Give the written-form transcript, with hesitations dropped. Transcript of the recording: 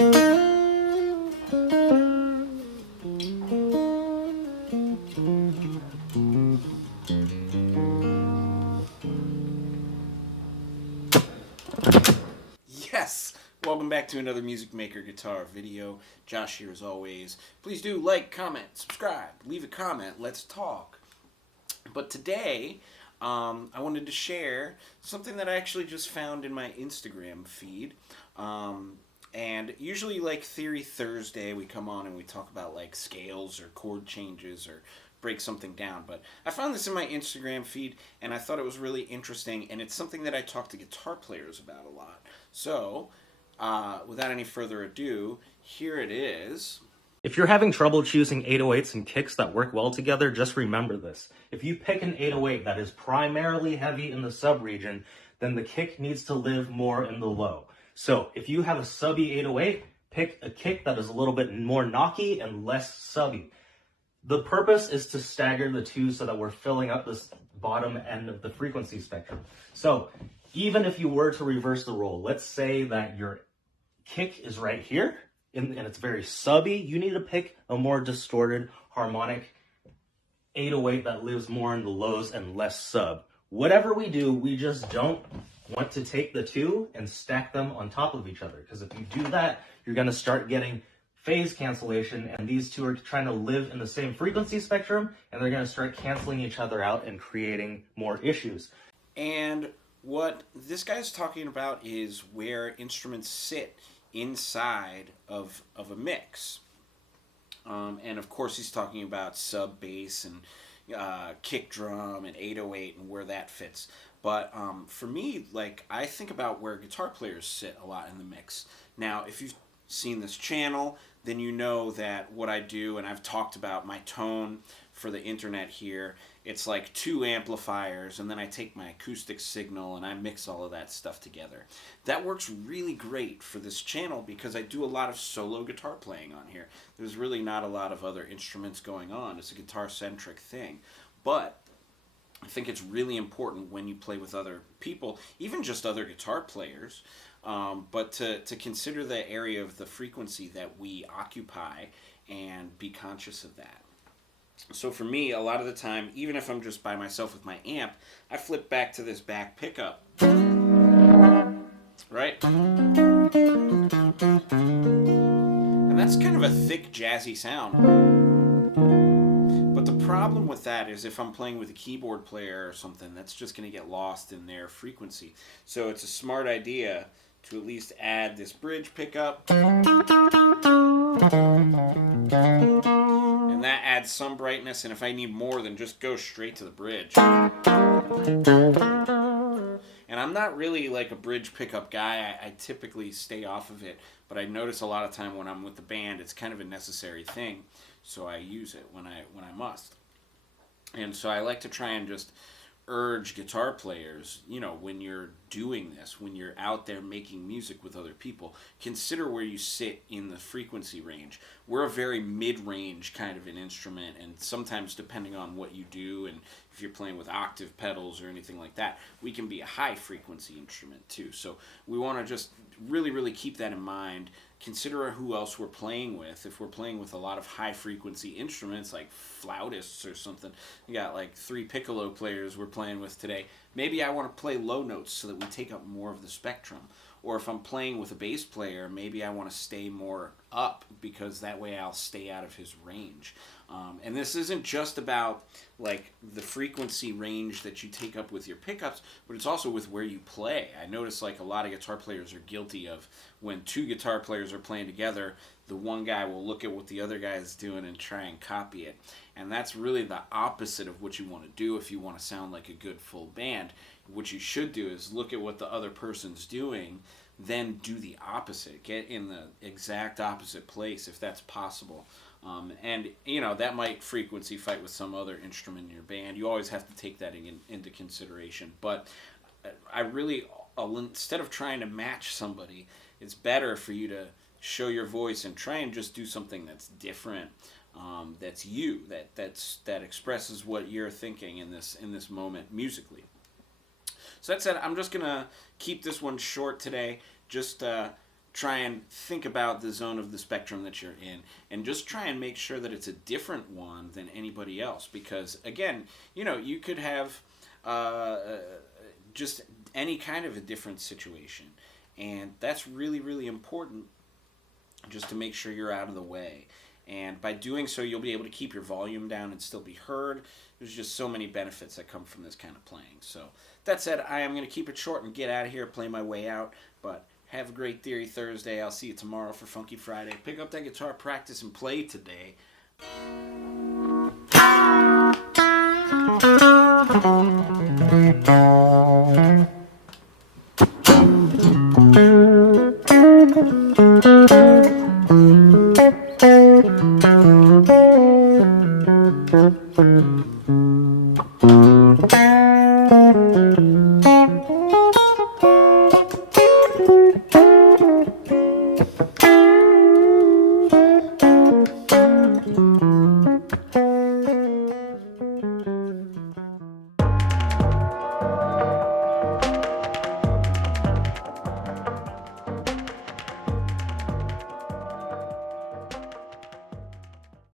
Yes! Welcome back to another Music Maker guitar video. Josh here as always. Please do like, comment, subscribe, leave a comment, let's talk. But today, I wanted to share something that I actually just found in my Instagram feed. And usually like Theory Thursday, we come on and we talk about like scales or chord changes or break something down. But I found this in my Instagram feed and I thought it was really interesting, and it's something that I talk to guitar players about a lot. So, without any further ado, here it is. If you're having trouble choosing 808s and kicks that work well together, just remember this. If you pick an 808 that is primarily heavy in the sub region, then the kick needs to live more in the low. So if you have a subby 808, pick a kick that is a little bit more knocky and less subby. The purpose is to stagger the two so that we're filling up this bottom end of the frequency spectrum. So even if you were to reverse the role, let's say that your kick is right here, and it's very subby, you need to pick a more distorted harmonic 808 that lives more in the lows and less sub. Whatever we do, we just don't want to take the two and stack them on top of each other, because if you do that, you're going to start getting phase cancellation, and these two are trying to live in the same frequency spectrum, and they're going to start canceling each other out and creating more issues. And what this guy's talking about is where instruments sit inside of a mix. And of course he's talking about sub bass and kick drum and 808 and where that fits. But for me, like, I think about where guitar players sit a lot in the mix. Now, if you've seen this channel, then you know that what I do, and I've talked about my tone for the internet here, it's like 2 amplifiers, and then I take my acoustic signal and I mix all of that stuff together. That works really great for this channel because I do a lot of solo guitar playing on here. There's really not a lot of other instruments going on. It's a guitar-centric thing. But I think it's really important when you play with other people, even just other guitar players, but to consider the area of the frequency that we occupy and be conscious of that. So for me, a lot of the time, even if I'm just by myself with my amp, I flip back to this back pickup, right? And that's kind of a thick, jazzy sound. But the problem with that is if I'm playing with a keyboard player or something, that's just going to get lost in their frequency. So it's a smart idea to at least add this bridge pickup. And that adds some brightness, and if I need more, then just go straight to the bridge. And I'm not really like a bridge pickup guy. I typically stay off of it, but I notice a lot of time when I'm with the band, it's kind of a necessary thing, so I use it when I must. And so I like to try and just urge guitar players, you know, when you're doing this, when you're out there making music with other people, consider where you sit in the frequency range. We're a very mid-range kind of an instrument, and sometimes depending on what you do, and if you're playing with octave pedals or anything like that, we can be a high frequency instrument too. So we want to just really, really keep that in mind. Consider who else we're playing with. If we're playing with a lot of high frequency instruments like flautists or something, we got like 3 piccolo players we're playing with today, maybe I want to play low notes so that we take up more of the spectrum. Or if I'm playing with a bass player, maybe I want to stay more up because that way I'll stay out of his range. And this isn't just about like the frequency range that you take up with your pickups, but it's also with where you play. I notice like a lot of guitar players are guilty of when 2 guitar players are playing together, the one guy will look at what the other guy is doing and try and copy it. And that's really the opposite of what you want to do if you want to sound like a good full band. What you should do is look at what the other person's doing, then do the opposite. Get in the exact opposite place if that's possible. And, you know, that might frequency fight with some other instrument in your band. You always have to take that into consideration. But I really, instead of trying to match somebody, it's better for you to show your voice and try and just do something that's different, that's you, that expresses what you're thinking in this moment musically. So that said, I'm just going to keep this one short today. Just try and think about the zone of the spectrum that you're in, and just try and make sure that it's a different one than anybody else, because again, you could have just any kind of a different situation, and that's really, really important, just to make sure you're out of the way. And by doing so, you'll be able to keep your volume down and still be heard. There's just so many benefits that come from this kind of playing. So that said, I am going to keep it short and get out of here, play my way out. But have a great Theory Thursday. I'll see you tomorrow for Funky Friday. Pick up that guitar, practice, and play today.